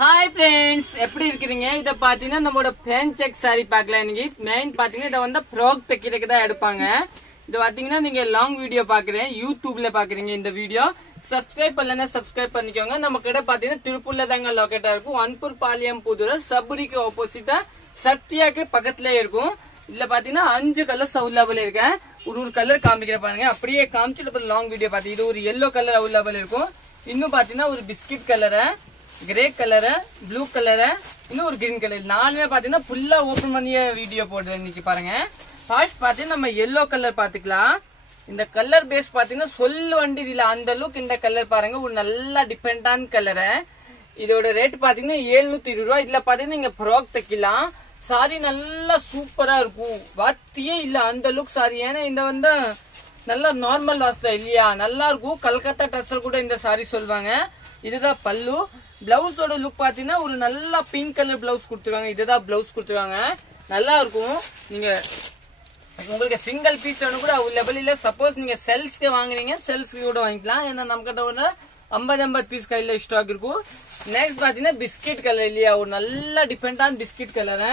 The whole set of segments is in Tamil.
हाय फ्रेंड्स எப்படி இருக்கீங்க இத பாத்தீங்கன்னா நம்மளோட ஃபேன் செக் சாரி பார்க்கலாம் இன்னைக்கு மெயின் பாத்தீங்கன்னா இத வந்து ஃப்ராக் தைக்கிறதுக்கு தான் எடுப்பாங்க இது பாத்தீங்கன்னா நீங்க லாங் வீடியோ பாக்குறீங்க யூடியூப்ல பாக்குறீங்க இந்த வீடியோ சப்ஸ்கிரைப் பண்ணலனா சப்ஸ்கிரைப் பண்ணிக்கோங்க நம்ம கிட்ட பாத்தீங்கன்னா திருப்பூர்ல தாங்க லொகேட்டா இருக்கும் அன்பூர் பாளையம் புதுரை சபரிக்கு ஆப்போசிட்டா சத்யாக்கு பக்கத்துல இருக்கும் இதுல பாத்தீங்கன்னா 5 கலர்ஸ் அவைலபிள் இருக்கு ஒரு கலர் காமிக்கிற பாருங்க அப்படியே காமிச்சிட்டு லாங் வீடியோ பாத்தீங்க இது ஒரு yellow கலர் அவைலபிள் இருக்கும் இன்னும் பாத்தீங்கன்னா ஒரு biscuit colour grey colour blue colour इन ग्रीन कलर नालुमे पातीना फुल्ला ओपन पण्णिय वीडियो போடுறேன் இன்னைக்கு பாருங்க ஃபர்ஸ்ட் பாத்தீங்கன்னா நம்ம yellow கலர் பாத்துக்கலாம் இந்த கலர் பேஸ் பாத்தீங்கன்னா சொல்ல வண்டி இல்ல அந்த லுக் இந்த கலர் பாருங்க ஒரு நல்ல டிபெண்டன்ட் கலர் இதோட ரேட் பாத்தீங்கன்னா 720 ரூபாய் இதுல பாத்தீங்கன்னா நீங்க ஃப்ராக் தைக்கலாம் சாரி நல்லா சூப்பரா இருக்கும் வாத்தியே இல்ல அந்த லுக் சாரி ஏனா இந்த வந்து நல்ல நார்மல் வாஸ்தா இல்லையா நல்லா இருக்கும் கல்கத்தா டசர் கூட இந்த சாரி சொல்வாங்க இதுதான் பல்லு ब्लाउज लुक पाती पिंक कलर ब्लाउज कुछ ब्लाउज कुछ नल्ला single piece available suppose sales के वांगुறீங்க सेल्स கூட வாங்கிக்கலாம் ஏன்னா நமக்கிட்ட ஒரு 50 பீஸ் கையில ஸ்டாக் இருக்கும் நெக்ஸ்ட் பாத்தீங்கன்னா பிஸ்கட் கலர் இல்லையா ஒரு நல்ல டிஃபரெண்டான பிஸ்கட் கலர்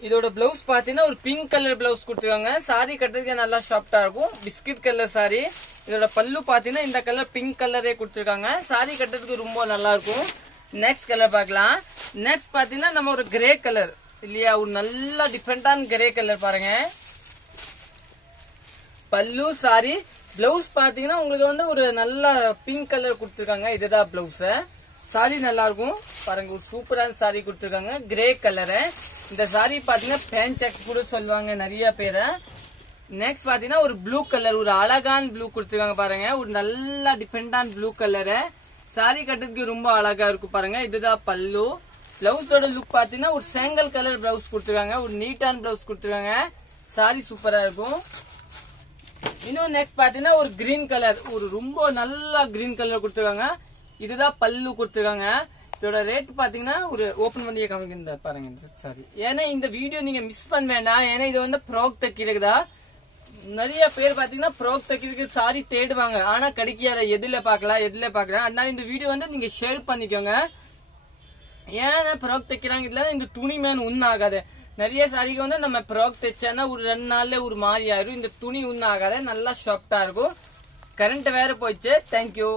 இதோட ब्लाउज பாத்தீங்கன்னா ஒரு பிங்க் கலர் ब्लाउज கொடுத்துருவாங்க சாரி கட்டறதுக்கு நல்லா சாஃப்ட்டா இருக்கும் பிஸ்கட் கலர் சாரி இதோட பல்லு பாத்தீங்கன்னா இந்த கலர் பிங்க் கலரே கொடுத்திருக்காங்க சாரி கட்டறதுக்கு ரொம்ப நல்லா இருக்கும் நெக்ஸ்ட் கலர் பார்க்கலாம் நெக்ஸ்ட் பாத்தீங்கன்னா நம்ம ஒரு கிரே கலர் இல்லையா ஒரு நல்ல டிஃபரெண்டான கிரே கலர் பாருங்க பல்லு சாரி ब्लाउज பாத்தீங்கன்னா உங்களுக்கு வந்து ஒரு நல்ல பிங்க் கலர் கொடுத்திருக்காங்க இதுதான் ब्लाउஸ் சாரி நல்லா இருக்கும் பாருங்க ஒரு சூப்பரான சாரி கொடுத்திருக்காங்க கிரே கலர் இந்த சாரி பாத்தீங்கன்னா ஃபேன் செக் கூட சொல்வாங்க நிறைய பேர் நெக்ஸ்ட் பாத்தீங்கன்னா ஒரு ப்ளூ கலர் ஒரு அழகான ப்ளூ கொடுத்திருக்காங்க பாருங்க ஒரு நல்ல டிபெண்டன்ட் ப்ளூ கலர் சாரி கட்டறதுக்கு ரொம்ப அழகா இருக்கும் பாருங்க இதுதான் பல்லு ब्लाउஸோட லுக் பாத்தீங்கன்னா ஒரு சேங்கல் கலர் ब्लाउஸ் கொடுத்திருக்காங்க ஒரு நீட்டான ब्लाउஸ் கொடுத்திருக்காங்க சாரி சூப்பரா இருக்கும் இன்னும் நெக்ஸ்ட் பாத்தீங்கன்னா ஒரு கிரீன் கலர் ஒரு ரொம்ப நல்ல கிரீன் கலர் கொடுத்திருக்காங்க இதுதான் பல்லு கொடுத்திருக்காங்க இதோட ரேட் பாத்தீங்கன்னா ஒரு ஓபன் பண்ணியே காமிக்கிறேன் பாருங்க சாரி ஏன்னா இந்த வீடியோ நீங்க மிஸ் பண்ண வேண்டாம் ஏன்னா இது வந்து ஃப்ராக் தைக்கிறதுதா நிறைய பேர் பாத்தீங்கன்னா ஃப்ராக் தைக்கிறதுக்கு சாரி தேடுவாங்க ஆனா கிடைக்காத எதுல பாக்கலாம் அதனால இந்த வீடியோ வந்து நீங்க ஷேர் பண்ணிக்கோங்க ஏன்னா ஃப்ராக் தைக்கிறாங்க இல்ல இந்த துணி மேன் உண்ண ஆகாது நிறைய சாரிக்கு வந்து நம்ம ஃப்ராக் தைச்சா ஒரு 2 நாள்ல ஒரு மாதிரி ஆயிரும் இந்த துணி உண்ண ஆகாது நல்லா சாஃப்ட்டா இருக்கும் கரண்ட் வேற போயிடுச்சு தேங்க்யூ